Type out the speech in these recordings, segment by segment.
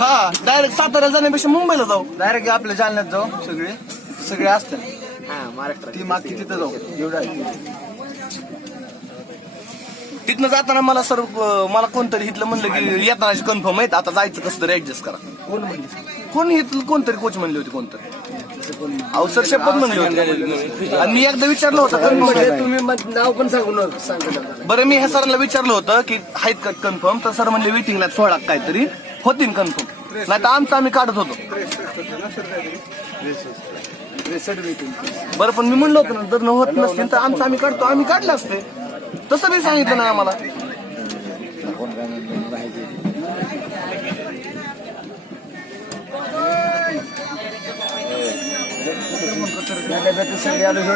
हा डायरेक्ट सातारा जाण्यापेक्षा मुंबईला जाऊ. डायरेक्ट आपल्या जालन्यात जाऊ सगळे. सगळे असतात. ती मागची तिथं जाऊ. एवढं आहे. तिथनं जाताना मला सर मला कोणतरी इथलं म्हणलं की येताना कन्फर्म आहेत. आता जायचं कसं तरी ऍडजस्ट करा. कोण म्हणलं? कोण इथलं कोणतरी कोच म्हणले होते कोणतरी. अहो सर शपथ म्हणले होते. आणि मी एकदा विचारलं होतं confirm आहे. तुम्ही मग नाव पण सांगू नका सांगू बरं मी ह्या सरांना विचारलं होतं की आहेत का कन्फर्म तर सर म्हणले वेटिंगला सोळा काहीतरी. होतील कन्फर्म नाही तर आमचं आम्ही काढत होतो. बरं पण मी म्हणलं होतं ना जर न होत नसतील तर आमचं आम्ही काढतो. आम्ही काढलं असते. तसं मी सांगितलं नाही आम्हाला.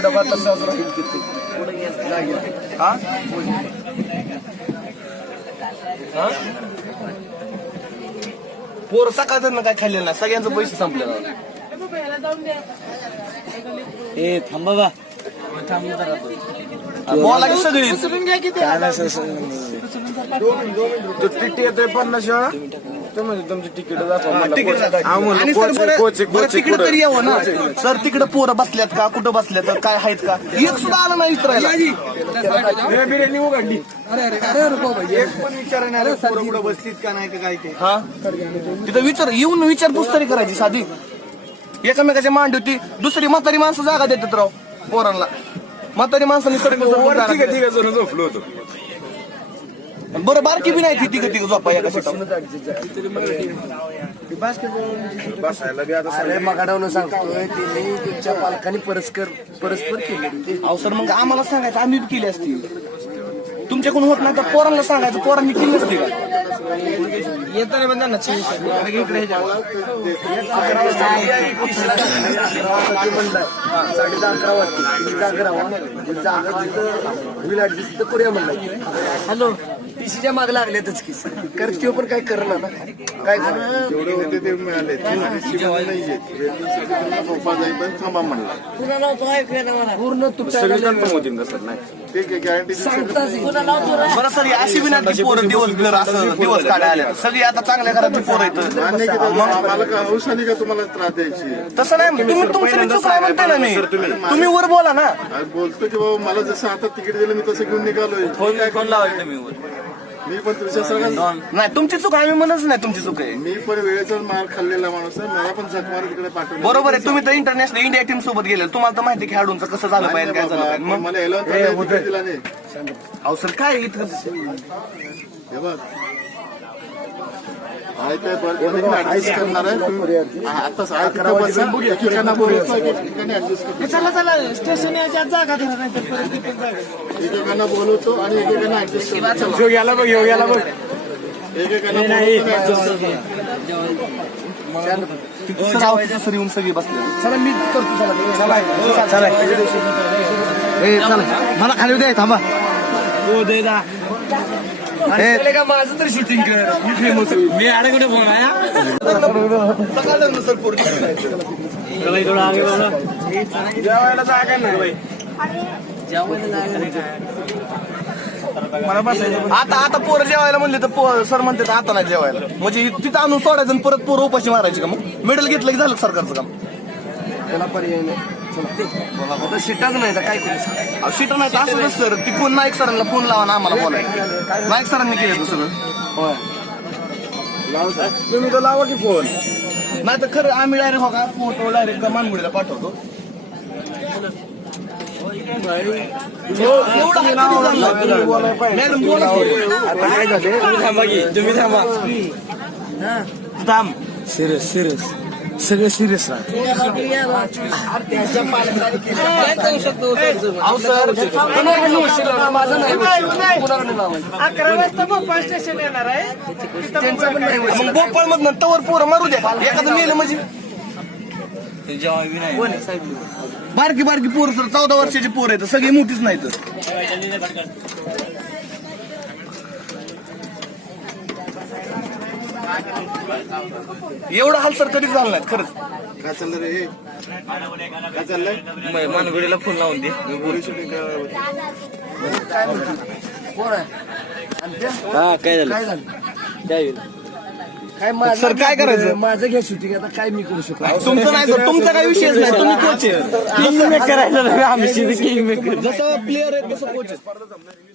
डबा हा? पोरं सकाळ काय खाल्लेलं नाही. सगळ्यांचं पैसे संपले. ए थांबा बा बोला की सगळी. पन्नास वेळा तो म्हणजे तुमची तिकीट आणि सर बरं- बरं तिकडे तरी यावं ना. सर तिकडे पोरं बसल्यात का? कुठं बसल्यात? काय आहेत का? एक सुद्धा आलं नाही विचारायला बिर्याणी उघडली. एक पण विचारणार पुढे बसलीत का नाही का काय ते. हा? तिथं विचार येऊन विचारपूस तरी करायची साधी. एकामेकाच्या मांडी होती. दुसरी म्हातारी माणसं जागा देतात राव पोरांना. म्हातारी माणसांनी सडक ठीक आहे ठीक आहे जण झोपलो होतो? बरं बारकी बी नाही ती तिघ झोपा एका मगाडावनं सांगतोय त्यांनी तुमच्या पालकांनी परस्पर परस्पर केले. अहो सर मग आम्हाला सांगायचं आम्ही बी केली असती. तुमच्याकडून होत नाही तर पोरांना सांगायचं पोरांनी केली नसती का? येताना पण त्यांना साडे दहा अकरा वाजता. करूया म्हणलं. हॅलो. टीसीच्या माग लागल्यातच की. कर त्यो पण काय करणार ना. काय करणार जेवढे होते ते मिळाले पूर्ण तुमच्या सर नाही. ते गॅरंटी बरं सर अशी की पोरं दिवसभर असं दिवस काढायला सगळी आता चांगल्या घरातली पोरं येतं का तुम्हाला त्रास द्यायची? तसं नाही तुम्ही तुमचं बी चूक आहे म्हणते ना मी. तुम्ही. वर बोला ना. बोलतो की बाबा मला जसं आता तिकीट दिलं मी तसं घेऊन निघालोय. काय करणार? मी पण तुझ्या सगळ्या नाही तुमची चूक आहे, आम्ही म्हणच नाही तुमची चूक आहे. मी पण वेळेचा मार खाल्लेला माणूस आहे मला पण जख मार तिकडे पाठवलं. बरोबर आहे तुम्ही तर इंटरनॅशनल इंडिया टीम सोबत गेले तुम्हाला तर माहिती आहे खेळाडूंचं कसं झालं पाहिजे काय झालं पाहिजे. मग मला दिला नाही अहो सर काय इथं हे बघ. आहे ते ऍडजस्ट करणार आहे. चला चला. स्टेशन याच्या जागा धरा नाही तर एकेकांना बोलवतो आणि एकेकांना ऍडजस्ट करतो बघ बघ. एकेकांना ऍडजस्ट येऊन सगळी बसले. चला मी करतो चला. चला चला. ए चला. मला खाली द्या थांबा. हो दे माझं तर शूटिंग कर. मी फेमस मी आडे कुठे सर पोरं. जेवायला जागा नाही. बाई आता आता पोरं जेवायला म्हणले तर सर म्हणते आता नाही जेवायला. म्हणजे तिथं आणून सोडायचं आणि परत पोरं उपाशी मारायची का मग? मेडल घेतलं की झालं सरकारचं काम? त्याला पर्याय नाही. चला शिटाच नाही तर काय करू शिट नाही तर असं सर? ती फोन नाईक सरांना फोन लावा ना आम्हाला बोलायला. नाईक सरांनी केलं होतं सगळं. तुम्ही तर लावा की फोन. नाही तर खरं आम्ही डायरेक्ट हो का फोटो डायरेक्ट मानगुडीला पाठवतो. आता की. तुम्ही थांबा. थांब. Serious serious. सगळे सिरियस अहो अकरा वाजता भोपाळ स्टेशन येणार आहे मग तवर पोरं मारू द्या. एखादं नेलं म्हणजे. बारकी बारकी पोर सर चौदा वर्षाची पोर आहेत सगळी मोठीच नाहीत. एवढं हाल सर कधीच झालं नाही खरंच. काय चाललं रे? हे? काय चाललंय? मानगुडीला फोन लावून दे. कोण आहे? हा काय झालं? काय झालं? काय होईल? काय माझं सर, काय करायचं? माझं घ्या शूटिंग आता काय मी करू शकतो? तुमचं नाही सर. तुमचा काही विषयच नाही. तुम्ही कोच आहे. करायला आम्ही जसं प्लेअर आहे तसं कोच आहे.